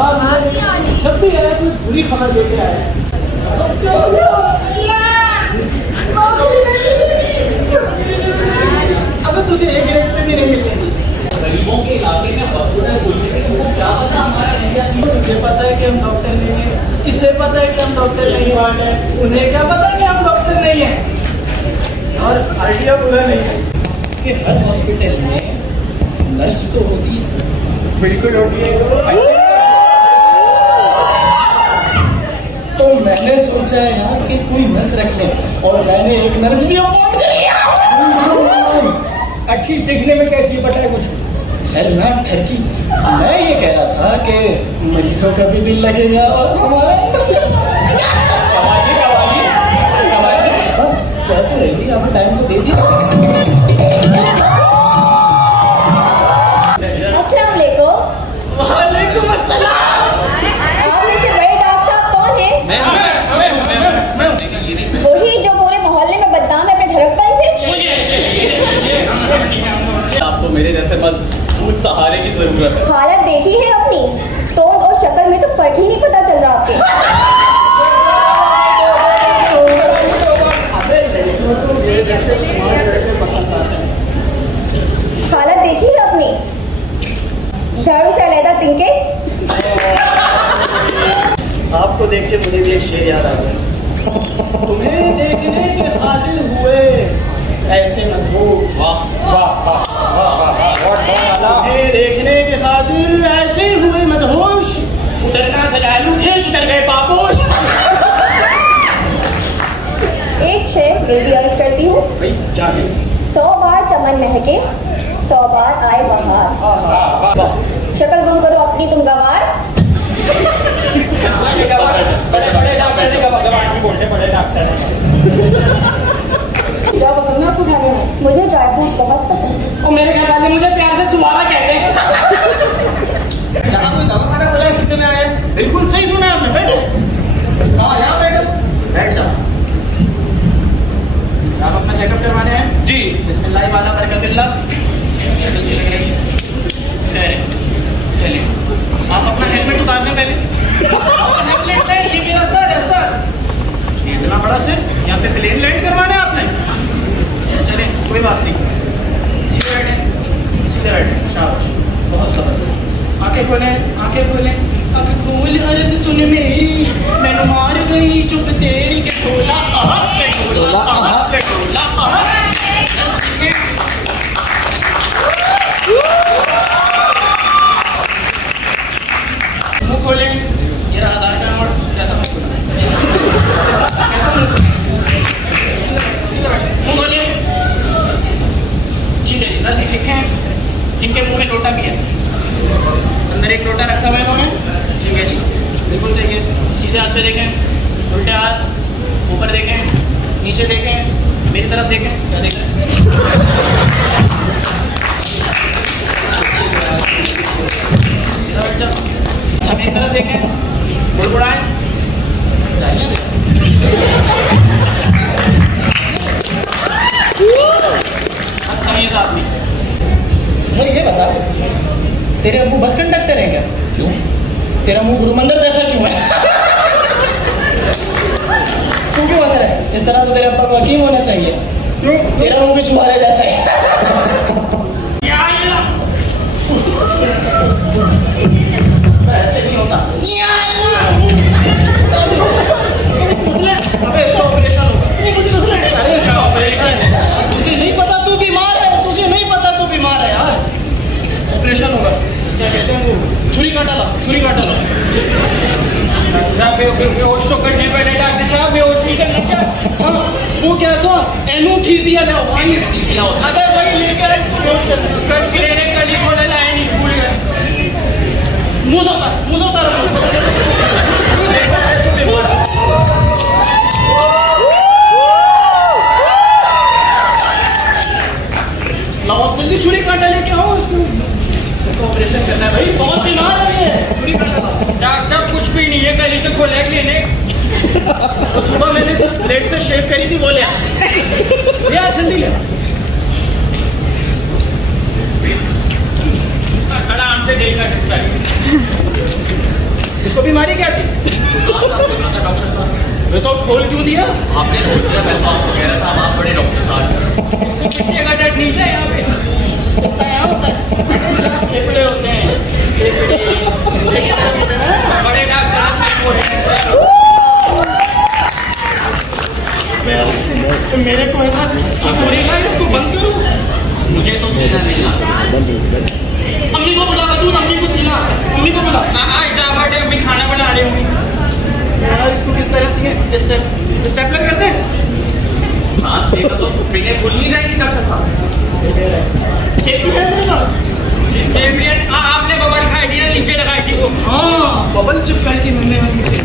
जब भी है कोई बुरी खबर लेके आए अब तुझे एक ग्रेड पे भी नहीं मिलेगी। गरीबों के इलाके में हॉस्पिटल खुलने के लिए क्या पता हमारा इंडिया। तुझे पता है कि हम डॉक्टर नहीं है, इसे पता है कि हम डॉक्टर नहीं है, उन्हें क्या पता है कि हम डॉक्टर नहीं है, और आइडिया पूरा नहीं है कि हर हॉस्पिटल में नर्स तो होती है। बिल्कुल होती है। तो मैंने सोचा यार कि कोई नर्स रख ले, और मैंने एक नर्स भी अपॉइंट कर लिया। अच्छी दिखने में कैसी है पता है कुछ? चल ना ठरकी। मैं ये कह रहा था कि मरीजों का भी दिल लगेगा और हमारा बस कहते रहेगी। आपने टाइम तो दे दिया। अस्सलाम वालेकुम। वालेकुम अस्सलाम। आप में से बड़े डॉक्टर साहब कौन है? वही जो पूरे मोहल्ले में बदनाम है अपने ढरकपन से। आपको मेरे जैसे मजबूत सहारे की जरूरत है। हालत देखी है अपनी, टोन और शक्ल में तो फर्क ही नहीं पता चल रहा आपके। हालत देखी है अपनी, झाड़ू से अलहदा तिनके। आपको देख के मुझे भी एक शेर याद आ गया। तुम्हें देखने के खातिर हुए ऐसे मधुर, तुम्हें देखने के खातिर ऐसे हुए मदहोश, उतरना सजालू थे उतर गए पापोश। एक शेर मैं भी अर्ज करती हूँ। भाई क्या है? 100 बार चमन महके 100 बार आए बहार। शक्ल गुम करो अपनी तुम गंवार। क्या पसंद है आपको खाने में? मुझे ड्राई फ्रूट्स बहुत पसंद है। और मेरे घर वाले मुझे प्यार से चुवारा कहते हैं। कितने आए? बिल्कुल सही सुना आपने। बैठो। हाँ यहाँ बैठो। बैठ जाओ। आप अपना चेकअप करवाने हैं? जी। बिस्मिल्लाह वाला बरकतुल्लाह। शक्ल सी लग रही है। चलिए आप अपना हेलमेट उतार दें पहले। हेलमेट नहीं, ये मेरा सर है सर। इतना बड़ा सर, यहाँ पे प्लेन लैंड करवाना है आपने? चलिए कोई बात नहीं, सीधे बैठे सीधे बैठे। शाबाश, बहुत जबरदस्त। आंखें खोलें आंखें खोलें आंखें खोल। अर्ज सुन मेरी मैंने मार गई चुप तेरी के टोला मुँह खोलें। ये रहा आधार कार्ड नोट। कैसा मुँह खोला? मुँह खोलिए। ठीक है जी, नर्स दिखें। इनके मुंह में लोटा भी है, अंदर एक लोटा रखा हुआ है इन्होंने। ठीक है जी, बिल्कुल सही है। सीधे हाथ पे देखें, उल्टे हाथ, ऊपर देखें, नीचे देखें, मेरी तरफ देखें। क्या देखें? अच्छा मेरी तरफ देखें, बुड़बुड़ाएं। ये बता, तेरे अब्बू बस कंडक्टर है क्या? क्यों? तेरा मुंह गुरु मंदिर जैसा क्यों है? तू क्यों हंस रहा है? इस तरह तो तेरे अब्बा को हकीम होना चाहिए। क्यों? तेरा मुंह भी छुहारे जैसा है। ऐसे नहीं होता। अबे इसका ऑपरेशन होगा। अरे इसका ऑपरेशन, तुझे नहीं पता तू बीमार है, तुझे नहीं पता तू बीमार है यार। ऑपरेशन होगा। क्या कहते हैं वो? छुरी काटा ला, छुरी काटा ला। बेहोश तो करने पड़े डॉक्टर साहब, बेहोश नहीं करना क्या? हाँ वो क्या था? एनोथीसिया था। अगर वही लेकर इसको बेहोश करना। कल क्लिनिक कल ही खोला लाया नहीं, भूल गए। मुँह से उतार, मुँह से उतार। लाओ जल्दी छुरी काटा लेके आओ इसको ऑपरेशन करना है भाई, बहुत बीमार है ये। छुरी काटा डॉक्टर साहब, कुछ भी नहीं है, कल ही तो खोला क्लिनिक। तो सुबह मैंने जिस प्लेट से शेव करी थी वो ले जल्दी ले। आराम से डील कर सकता है। इसको बीमारी क्या थी? मैं तो खोल क्यों दिया? आपने खोल दिया, मैं तो आपको कह रहा था आप बड़े डॉक्टर साहब। नीचे यहाँ पे होता है फेफड़े होते हैं, बड़े डॉक्टर। मेरे को ऐसा हो रहा है, इसको बंद करूं? मुझे तो सीना नहीं आता। अम्मी को बुला दूं, अम्मी को सीना, अम्मी को बुला। अम्मी खाना बना रही होंगी यार, इसको किस तरह से स्टेपलर कर दें? हाँ देखा तो पीने खुल नहीं जाएगी डॉक्टर साहब। आपने बबल खाई थी ना, नीचे लगाई थी वो। हाँ, बबल चिपकाई थी मैंने नीचे।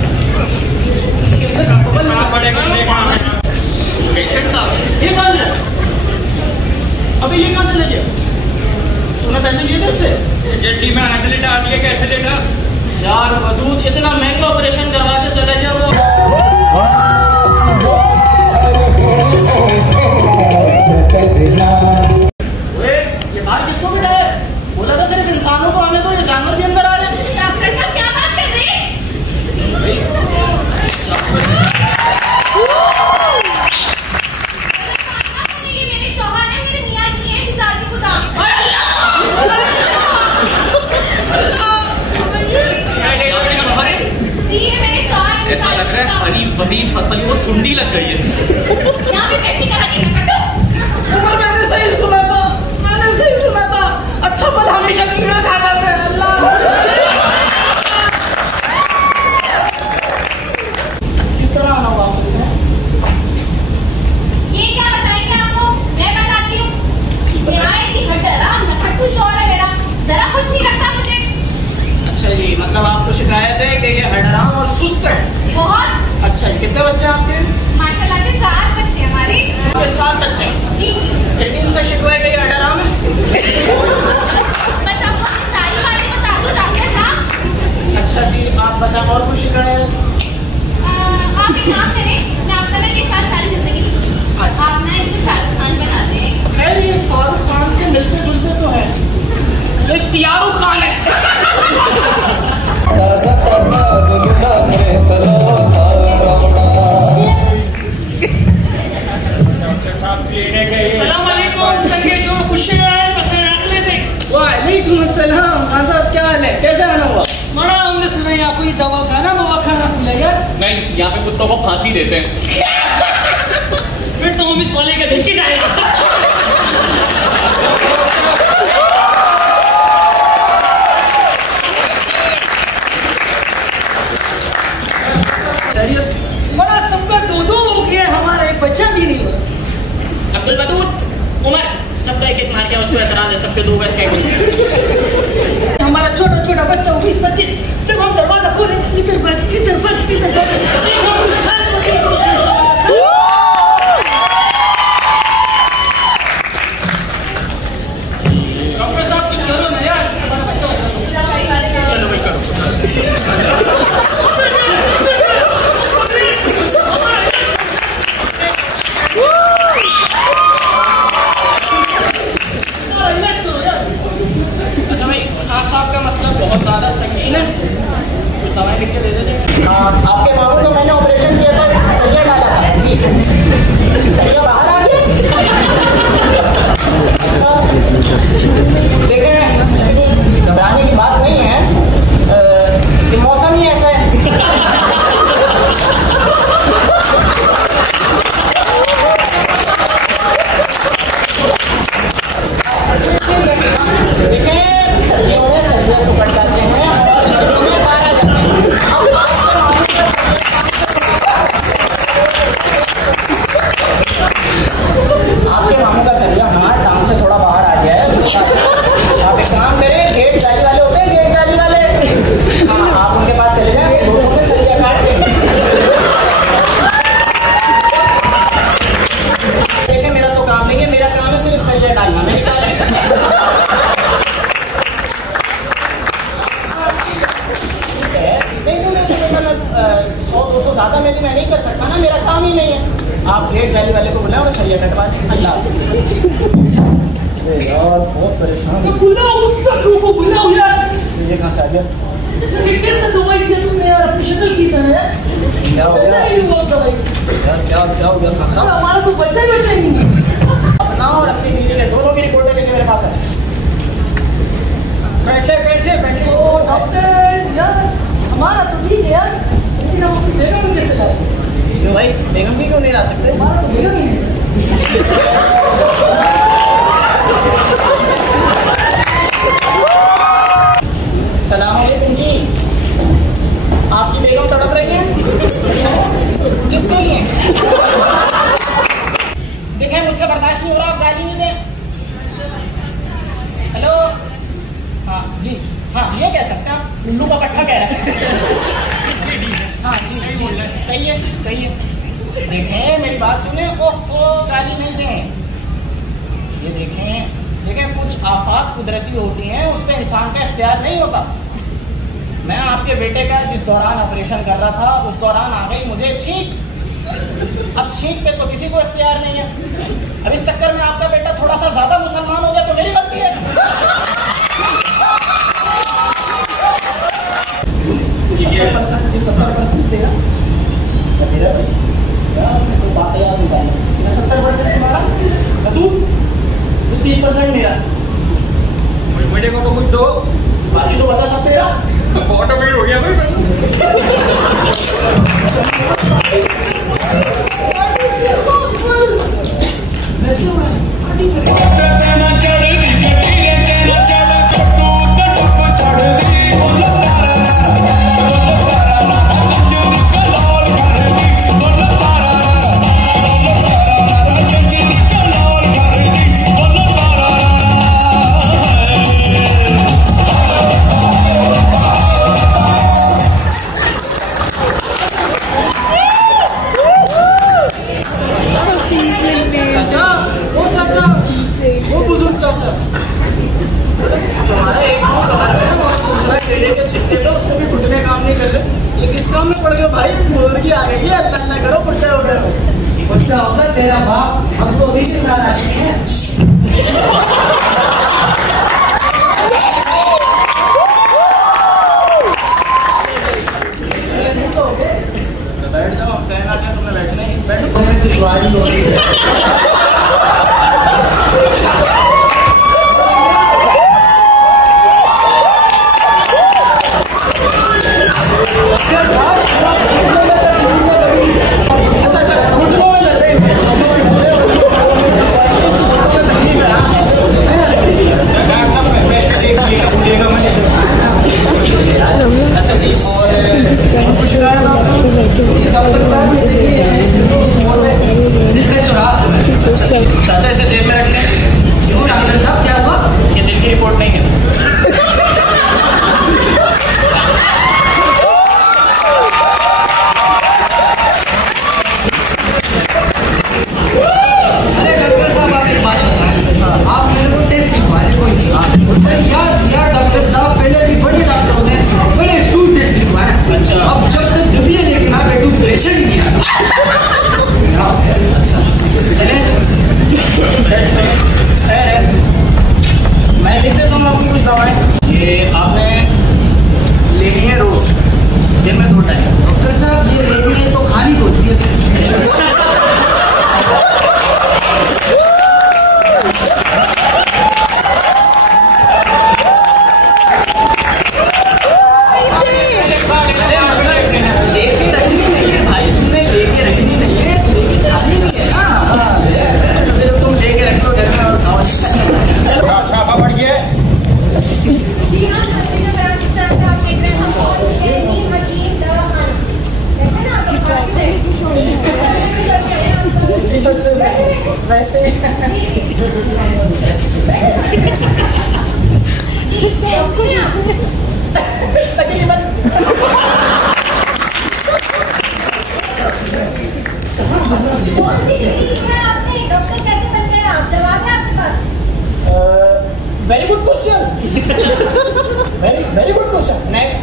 पेशेंट था ये कौन है? अभी ये कहाँ से ले गया? तूने पैसे लिए थे इससे? जेटी में आने के लिए डाल दिया, कैसे लेटा? यार वदूद, इतना महंगा ऑपरेशन करवा के चले गया वो। ये बाहर किसको बिठाया है? बोला था सिर्फ इंसानों को आने दो, ये जानवर भी अंदर आ रहे हैं। डॉक्टर साहब क्या बात कर रहे हैं? ये मेरे शौहर हैं, मेरे मियां जी हैं, पिताजी खुदा। जी ये मेरे शौहर हैं। ऐसा लग रहा है हरी भरी फसल को सुंडी लग गई है। यहाँ पे कैसी कहानी है? कटो। मैंने सही सुना था, अच्छा पल हमेशा कीड़ा खा जाते हैं। अल्लाह, किस तरह आना होगा? ये क्या बताएंगे आपको? मैं बताती हूँ। निहायत ही हड्डराम नखट्टू शौहर है मेरा, जरा कुछ नहीं रखता मुझे। अच्छा जी, मतलब आपको शिकायत है कि ये हडराम और सुस्त है? बहुत। अच्छा जी, कितने बच्चे आपके? माशाल्लाह से 7 बच्चे हमारे। 7 बच्चे? जी। फिर भी इनसे शिकवा है कि ये हडराम है? बस आपको सारी बातें बता दूं डॉक्टर साहब। अच्छा जी, आप बताएं और कुछ शिकायत? आप एक काम करें, मैं आपका ना ये साथ सारी जिंदगी अच्छा। आप ना इसको शाहरुख खान बना दें। खैर ये शाहरुख खान से मिलते जुलते तो है, ये सियारुख खान है। वालेकुम अस्सलाम, खान साहब क्या हाल है? कैसे आना हुआ? बड़ा हमने सुना यहाँ कोई दवा खाना खुलेगा। नहीं, यहाँ पे कुत्तों को फांसी देते हैं। फिर तो हम इस वाले का देख के जाएगा। बड़ा सबका दो हो गया, हमारा एक बच्चा भी नहीं हुआ। अब्दुल बदूद, उमर, सबका एक मार के उसको एतराज है, सबके 2 गज का। हमारा छोटा छोटा बच्चा 20-25, जब हम दरवाजा खोले इधर बढ़। डॉक्टर साहब कुछ करो ना यार, हमारा बच्चा चलो भाई करो। अच्छा भाई, खान साहब का मसला बहुत ज़्यादा संगीन है, कुछ दवाई लिख के दे देते हैं। आपके मामू का मैंने ऑपरेशन किया था, सरिया डाला था जी, सरिया बाहर आ गया। देखें, घबराने की बात नहीं है, कि मौसम ही ऐसा है। देखें, सर्दियों में सर्दियाँ सुकड़ जाते हैं और सर्दियों में बाहर आ जाते हैं। आपके मामू का सर्दिया हमारे काम से थोड़ा बाहर आ गया है। आप एक काम करें, गेट जाली वाले होते हैं, गेट जाली वाले, हाँ आप उनके पास चले जाएं, 200 में सर्दिया काट देंगे। देखें, मेरा तो काम नहीं है, मेरा काम है सिर्फ सर्दिया डालना, मैं निकाल ज़्यादा मैं नहीं कर सकता ना, मेरा काम ही नहीं है। आप गेट जाली वाले को बुलाओ और सरिया कटवा दें। अल्लाह यार, बहुत परेशान। बुलाओ उस टट्टू को, बुलाओ यार। ये कहाँ से आ गया? कैसे दवाई दिया तुमने यार अपनी शक्ल की तरह? क्या हो गया? क्या हो गया साहब? हमारा तो बच्चा ही नहीं है। अपना और अपनी बीवी के दोनों की रिपोर्टें लेके मेरे पास है। बैठे ओ डॉक्टर यार हमारा तो ठीक है यार, लेकिन हम अपनी बेगम कैसे लाए? क्यों भाई, बेगम भी क्यों नहीं ला सकते? हमारा तो बेगम ही है। सलाम अलैकुम जी। आपकी बेगम तड़प रही है? किसके लिए? देखें मुझसे बर्दाश्त नहीं हो रहा, आप गाली नहीं दें। हेलो, हाँ जी, हाँ ये कह सकते हैं आप, उल्लू का पट्टा कह रहे हैं। हाँ जी जी, कहिए। देखें मेरी बात सुने, ओहो गाली नहीं दें। ये देखें कुछ आफात कुदरती होती हैं, उस पर इंसान का इख्तियार नहीं होता। मैं आपके बेटे का जिस दौरान ऑपरेशन कर रहा था, उस दौरान आ गई मुझे छींक। अब छींक पे तो किसी को इख्तियार नहीं है। अब इस चक्कर में आपका बेटा थोड़ा सा ज्यादा मुसलमान हो गया तो मेरी गलती है। 70% देगा मेरा भाई यार, मैं कोई बात याद नहीं पाई। 70% तुम्हारा, तू 30% मेरा। बेटे को तो कुछ दो, बाकी जो बचा सब तेरा। ऑटोमेटिक हो गया भाई। तुम्हारा एक दूसरा केले के छिट्टे पे उसको भी घुटने काम नहीं कर रहे। ये किस काम में पड़ गए भाई? मुर्गी आ गई है, अल्लाह करो पुट्टे हो गए। गुस्सा होगा तेरा बाप, हम तो अभी से नाराज हैं। बैठ जाओ, कहना क्या तुम्हें बैठना ही, बैठो। तुम्हें दुश्वारी हो रही है। चाचा इसे जेब में रख लें। डॉक्टर साहब क्या हुआ? ये दिल की रिपोर्ट नहीं है। अरे डॉक्टर साहब आप एक बात बताएं, आप मेरे को टेस्ट लिखवाने को यार डॉक्टर साहब पहले भी बड़े डॉक्टर होते हैं, बड़े सूट टेस्ट लिखवाए। अच्छा। अब जब तक दबिए लेके ना बैठूं प्रेशर ही नहीं आता। अच्छा चले मैं लिख देता हूँ आपको कुछ दवाएं। ये आपने लेनी है रोज, दिन में 2 टाइम। डॉक्टर साहब ये लेनी है तो खानी होती है। लेके रखनी नहीं है भाई, तुमने लेके रखनी नहीं है, लेके खानी नहीं है ना। सिर्फ तुम लेके रख लो घर में और खाओ। चलो बढ़ गया। जी हाँ, जिस तरह से आप देख रहे हैं, हम बहुत नीम हकीम दवाखाना देखते ना, आप वैसे तकरीबन कौन सी डिग्री ली है आपने? डॉक्टर कैसे बन गए आप? जवाब है आपके पास? Very good question. Very good question. Next.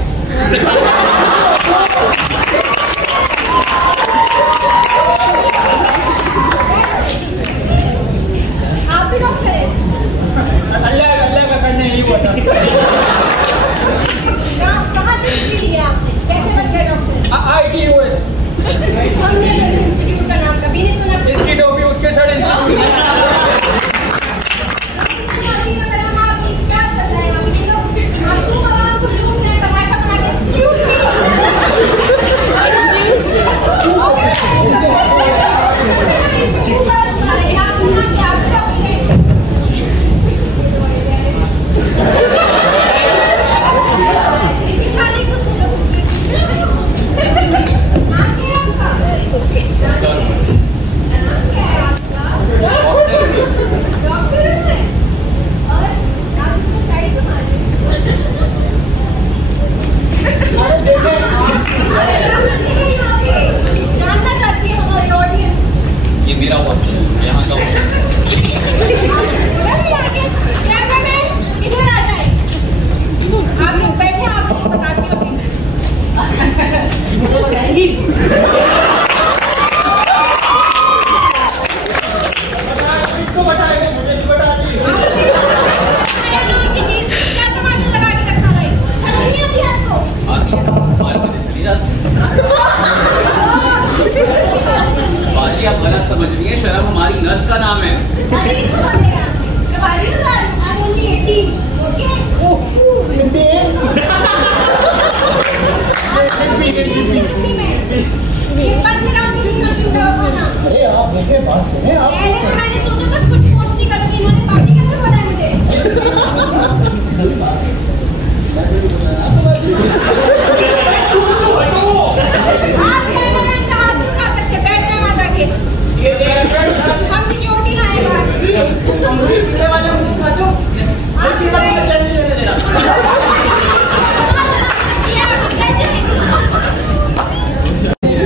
आप भी डॉक्टर हैं? अल्लाह का करने नहीं बोला। कहाँ से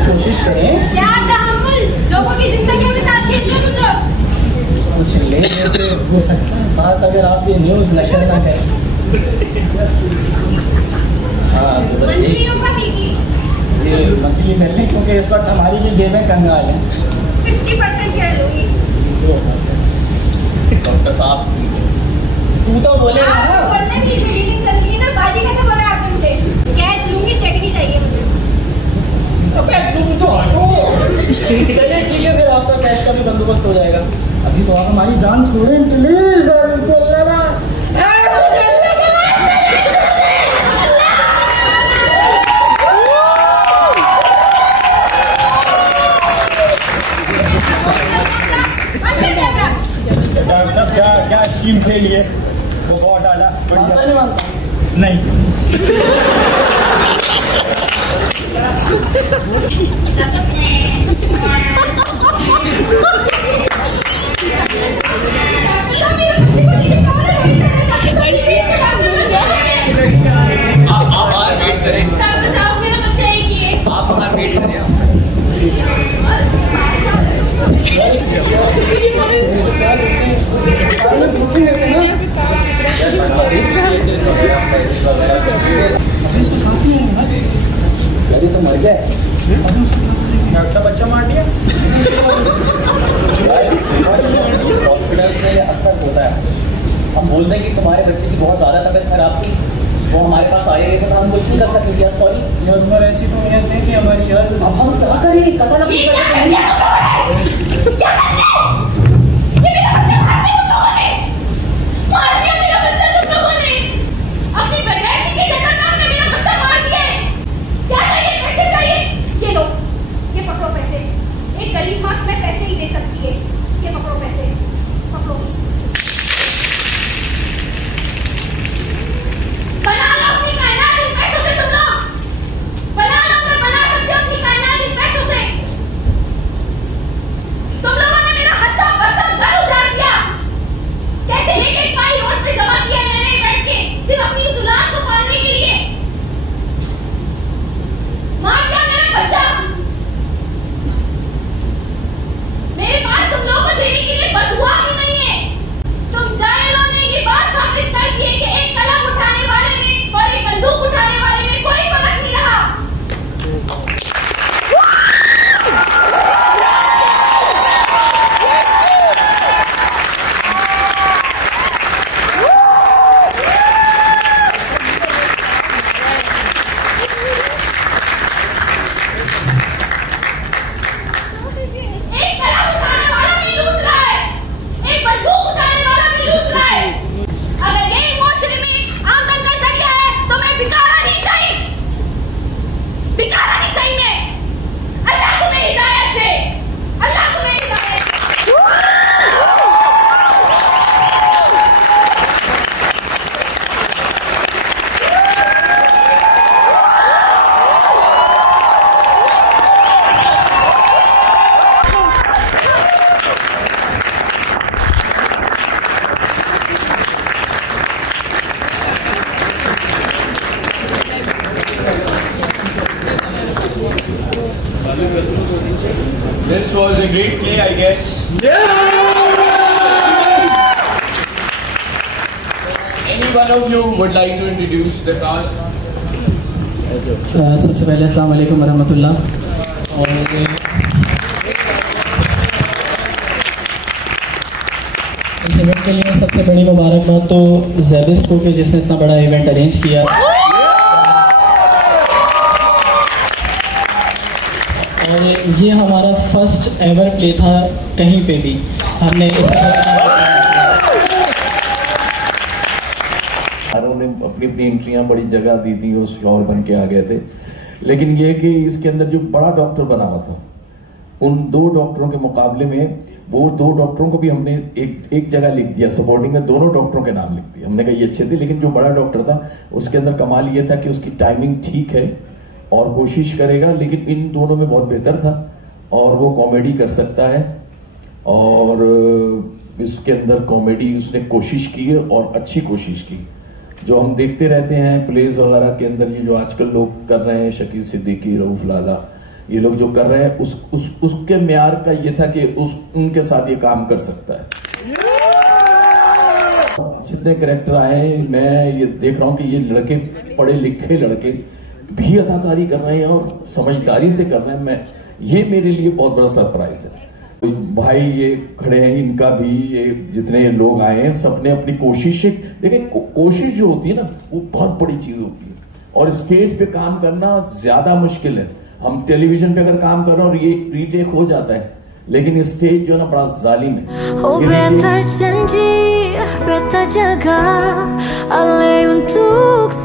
कोशिश करें लोगों की जिंदगियों के साथ खेल लो तुम लोग। कुछ ले लेते हो सकता है बात, अगर आप ये न्यूज़ नशर ना करें। हाँ तो बस ये मंथली कर लें, क्योंकि इस वक्त हमारी भी जेबें कंगाल हैं। 50% शेयर लूंगी। डॉक्टर साहब तू तो बोले ना। बोलने की डीलिंग करनी है ना, बाजी कैसे बोला आपने मुझे? कैश लूंगी, चेक नहीं चाहिए मुझे। अबे तुम तो हटो। चलिए ठीक है, फिर आपका कैश का भी बंदोबस्त हो जाएगा। अभी तो आप हमारी जान छोड़ें प्लीज। डॉक्टर साहब क्या स्कीम के लिए वो बहुत डाला नहीं मानता। नहीं आप बाहर वेट करें, मेरा बच्चा एक ही है। आप बाहर वेट करें। इसको सांस नहीं आएगा। अभी तो मर गया। डॉक्टर बच्चा मार दिया। हॉस्पिटल से अक्सर होता है, हम बोलते हैं कि तुम्हारे बच्चे की बहुत ज़्यादा तबीयत खराब थी, वो हमारे पास आए, ऐसा हम कुछ नहीं कर सकते। यार सॉरी यार उम्र ऐसी तो नहीं है कि हमारी यार अब हम क्या करें, कतल अपनी ये मेरा बच्चा मारते तुम लोगों ने, मार दिया मेरा बच्चा तुम लोगों ने। अपनी बगैरती के चक्कर में आपने मेरा बच्चा मार दिया है। क्या चाहिए? पैसे चाहिए? ये लो, ये पकड़ो पैसे। एक गरीब माँ तुम्हें पैसे ही दे सकती है। ये पकड़ो पैसे, पकड़ो। बना लो अपनी कायनात इन पैसों से तुम लोग। बना लो, मैं बना सकते हो अपनी कायनात इन पैसों से। तुम लोगों ने मेरा हंसा बसा घर उजाड़ दिया। कैसे एक एक पाई रोड पे जमा किया है मैंने बैठ के, सिर्फ अपनी उस औलाद को पालने के लिए। मार क्या मेरा बच्चा? मेरे पास तुम लोगों को देने के लिए बटुआ भी नहीं है। तुम जाहिलों ने ये बात साबित कर दी है कि एक कलम उठाने वाले में और एक बंदूक उठाने वाले में कोई फर्क नहीं रहा। एक कलम उठाने वाला भी लूट रहा है, एक बंदूक उठाने वाला भी लूट रहा है। अगर यही मुआशरे में आमदन का जरिया है तो मैं भिखारा नहीं सही, भिखारा नहीं सही मैं। अल्लाह तुम्हें हिदायत दे, अल्लाह तुम्हें हिदायत दे। This was a great play, I guess. Any one of you would like to introduce the cast? सबसे पहले अस्सलाम वालेकुम वरहमतुल्लाह। और इस इवेंट के लिए सबसे बड़ी मुबारकबाद तो ज़ेबिस्ट को कि जिसने इतना बड़ा इवेंट अरेंज किया। और ये हमारा फर्स्ट एवर प्ले था कहीं पे भी, हमने इस ने अपनी अपनी एंट्रियां बड़ी जगह दी थी, वो श्योर बन के आ गए थे। लेकिन ये कि इसके अंदर जो बड़ा डॉक्टर बना हुआ था, उन दो डॉक्टरों के मुकाबले में वो 2 डॉक्टरों को भी हमने एक जगह लिख दिया, सपोर्टिंग में दोनों डॉक्टरों के नाम लिख दिए। हमने कहा ये अच्छे थे, लेकिन जो बड़ा डॉक्टर था उसके अंदर कमाल ये था कि उसकी टाइमिंग ठीक है और कोशिश करेगा, लेकिन इन दोनों में बहुत बेहतर था और वो कॉमेडी कर सकता है और इसके अंदर कॉमेडी उसने कोशिश की है और अच्छी कोशिश की। जो हम देखते रहते हैं प्लेज वगैरह के अंदर, ये जो आजकल लोग कर रहे हैं, शकील सिद्दीकी, रऊफ लाला, ये लोग जो कर रहे हैं उसके म्यार का ये था कि उनके साथ ये काम कर सकता है। जितने कैरेक्टर आए मैं ये देख रहा हूं कि ये लड़के, पढ़े लिखे लड़के भी अदाकारी कर रहे हैं और समझदारी से कर रहे हैं। ये मेरे लिए बहुत बड़ा सरप्राइज है। भाई ये खड़े हैं, इनका भी, ये जितने लोग आए हैं सबने अपनी कोशिशें, देखिए कोशिश जो होती है ना वो बहुत बड़ी चीज होती है और स्टेज पे काम करना ज्यादा मुश्किल है। हम टेलीविजन पे अगर काम कर रहे हैं और ये रीटेक हो जाता है, लेकिन स्टेज जो है ना बड़ा जालिम है। Beta janji, beta jaga, alai untuk